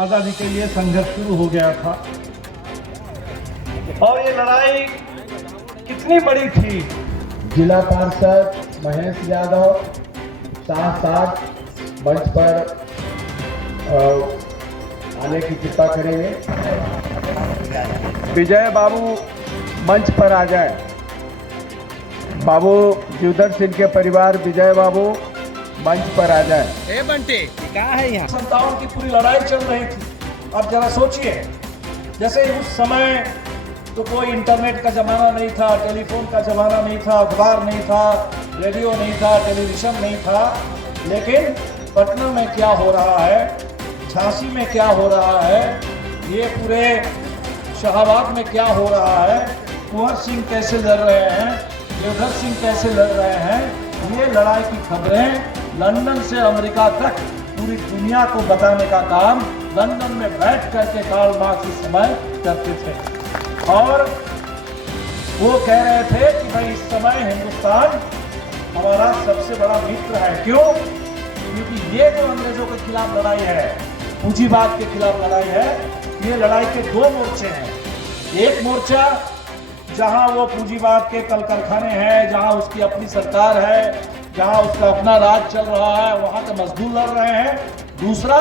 आज़ादी के लिए संघर्ष शुरू हो गया था। और ये लड़ाई कितनी बड़ी थी। जिला पार्षद महेश यादव साथ मंच पर आने की कृपा करेंगे। विजय बाबू मंच पर आ जाए। बाबू जीवधर सिंह के परिवार विजय बाबू मंच पर आ जाए। ए बंटे क्या है यहाँ? 57 की पूरी लड़ाई चल रही थी। अब जरा सोचिए, जैसे उस समय तो कोई इंटरनेट का जमाना नहीं था, टेलीफोन का जमाना नहीं था, अखबार नहीं था, रेडियो नहीं था, टेलीविजन नहीं था, लेकिन पटना में क्या हो रहा है, झांसी में क्या हो रहा है, ये पूरे शाहबाद में क्या हो रहा है, कुंवर सिंह कैसे लड़ रहे हैं, जीवधर सिंह कैसे लड़ रहे हैं, ये लड़ाई की खबरें लंदन से अमेरिका तक पूरी दुनिया को बताने का काम लंदन में बैठ करके कार्ल मार्क्स इस समय करते थे। और वो कह रहे थे कि भाई इस समय हिंदुस्तान हमारा सबसे बड़ा मित्र है। क्यों? क्योंकि ये जो अंग्रेजों के खिलाफ लड़ाई है, पूंजीवाद के खिलाफ लड़ाई है, ये लड़ाई के दो मोर्चे हैं। एक मोर्चा जहां वो पूंजीवाद के कल कारखाने हैं, जहां उसकी अपनी सरकार है, जहां उसका अपना राज चल रहा है, वहां के मजदूर लड़ रहे हैं। दूसरा,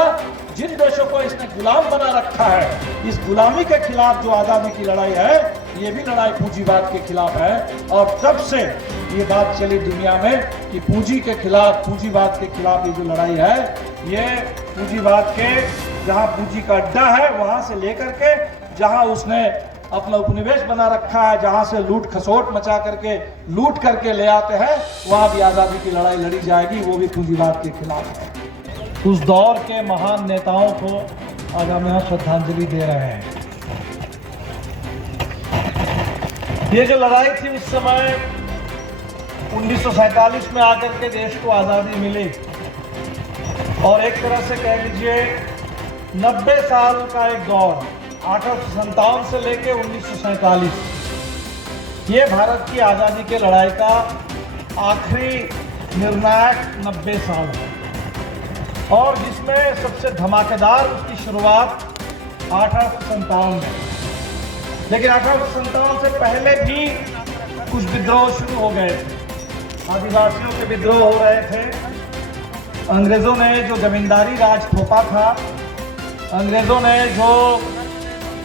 जिन देशों को इसने गुलाम बना रखा है, इस गुलामी के खिलाफ जो आज़ादी की लड़ाई है, ये भी लड़ाई पूंजीवाद के खिलाफ है। और तब से ये बात चली दुनिया में कि पूंजी के खिलाफ, पूंजीवाद के खिलाफ ये जो लड़ाई है, ये पूंजीवाद के जहाँ पूंजी का अड्डा है वहाँ से लेकर के जहाँ उसने अपना उपनिवेश बना रखा है, जहाँ से लूट खसोट मचा करके लूट करके ले आते हैं, वहाँ भी आज़ादी की लड़ाई लड़ी जाएगी, वो भी पूंजीवाद के खिलाफ है। उस दौर के महान नेताओं को आज हम यहाँ श्रद्धांजलि दे रहे हैं। ये जो लड़ाई थी उस समय 1947 में आकर के देश को आज़ादी मिली, और एक तरह से कह लीजिए 90 साल का एक दौर, 1857 से लेके 1947, ये भारत की आज़ादी के लड़ाई का आखिरी निर्णायक 90 साल है, और जिसमें सबसे धमाकेदार उसकी शुरुआत 1857 में। लेकिन 1857 से पहले भी कुछ विद्रोह शुरू हो गए थे। आदिवासियों के विद्रोह हो रहे थे। अंग्रेज़ों ने जो जमींदारी राज थोपा था, अंग्रेज़ों ने जो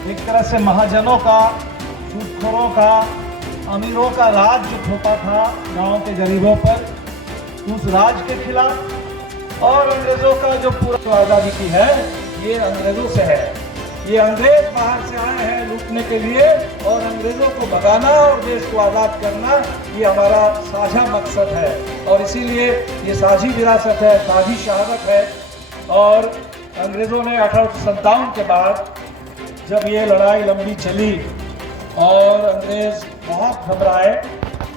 एक तरह से महाजनों का, सूदखोरों का, अमीरों का राज जो थोपा था गांव के गरीबों पर, उस राज के खिलाफ, और अंग्रेज़ों का जो पूरा आज़ादी की है, ये अंग्रेज़ों से है। ये अंग्रेज बाहर से आए हैं लूटने के लिए, और अंग्रेज़ों को भगाना और देश को आज़ाद करना, ये हमारा साझा मकसद है। और इसीलिए ये साझी विरासत है, साझी शहादत है। और अंग्रेज़ों ने 1857 के बाद जब ये लड़ाई लंबी चली और अंग्रेज़ बहुत घबराए,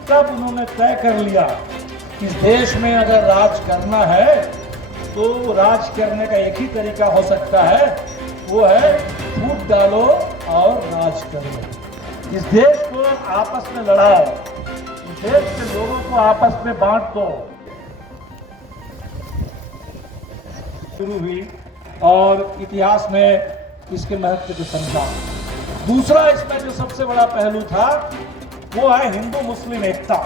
तब उन्होंने तय कर लिया कि इस देश में अगर राज करना है तो राज करने का एक ही तरीका हो सकता है, वो है फूट डालो और राज करो। इस देश को आपस में लड़ाओ, इस देश के लोगों को आपस में बांट दो। शुरू हुई और इतिहास में इसके महत्व को समझा। दूसरा इसमें जो सबसे बड़ा पहलू था वो है हिंदू मुस्लिम एकता।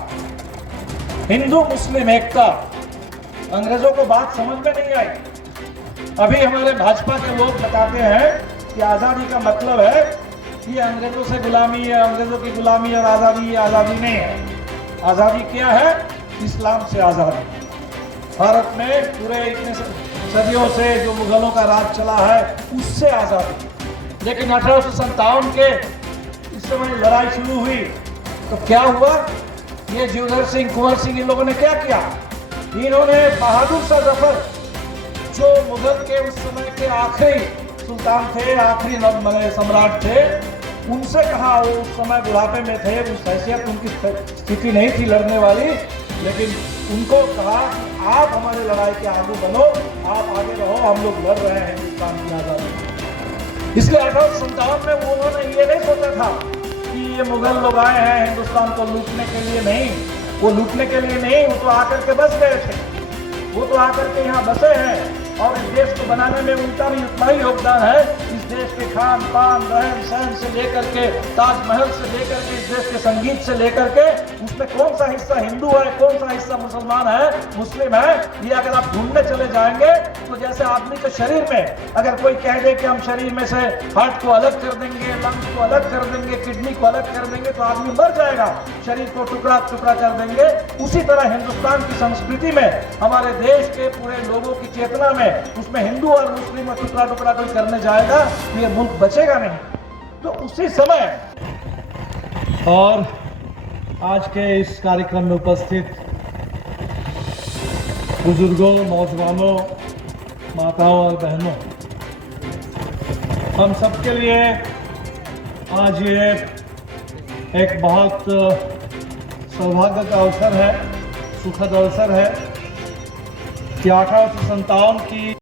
हिंदू मुस्लिम एकता, अंग्रेजों को बात समझ में नहीं आई। अभी हमारे भाजपा के लोग बताते हैं कि आज़ादी का मतलब है कि अंग्रेजों से गुलामी है, अंग्रेजों की गुलामी और आज़ादी, ये आज़ादी नहीं है। आज़ादी क्या है? इस्लाम से आज़ादी। भारत में पूरे इतने सदियों से जो मुगलों का राज चला है, उससे आज़ादी। लेकिन 1857 के इस समय लड़ाई शुरू हुई तो क्या हुआ? ये जीवधर सिंह, कुंवर सिंह, इन लोगों ने क्या किया? इन्होंने बहादुर शाह जफर, जो मुगल के उस समय के आखिरी सुल्तान थे, आखिरी सम्राट थे, उनसे कहा, वो उस समय बुढ़ापे में थे, उस हैसियत उनकी स्थिति नहीं थी लड़ने वाली, लेकिन उनको कहा कि आप हमारे लड़ाई के आगू बनो, आप आगे रहो, हम लोग लड़ रहे हैं हिंदुस्तान की आज़ादी। इसलिए 1857 में उन्होंने ये नहीं सोचा था कि ये मुगल लोग आए हैं हिंदुस्तान को लूटने के लिए। नहीं, वो लूटने के लिए नहीं, वो तो आकर के बस गए थे, वो तो आकर के यहाँ बसे हैं। और इस देश को बनाने में उनका भी उतना ही योगदान है। इस देश के खान पान रहन सहन से लेकर के ताजमहल से लेकर के इस देश के संगीत से लेकर के उसमें कौन सा हिस्सा हिंदू है, कौन सा हिस्सा मुसलमान है, मुस्लिम है, ये अगर आप ढूंढने चले जाएंगे तो जैसे आदमी के शरीर में अगर कोई कह दे कि हम शरीर में से हार्ट को अलग कर देंगे, लंग्स को अलग कर देंगे, किडनी को अलग कर देंगे तो आदमी मर जाएगा, शरीर को टुकड़ा टुकड़ा कर देंगे। उसी तरह हिंदुस्तान की संस्कृति में, हमारे देश के पूरे लोगों की चेतना में, उसमें हिंदू और मुस्लिम में टुकड़ा टुकड़ा कोई करने जाएगा तो ये मुल्क बचेगा नहीं। तो उसी समय और आज के इस कार्यक्रम में उपस्थित बुजुर्गों, नौजवानों, माताओं और बहनों, हम सबके लिए आज ये एक बहुत सौभाग्य का अवसर है, सुखद अवसर है कि 1857 की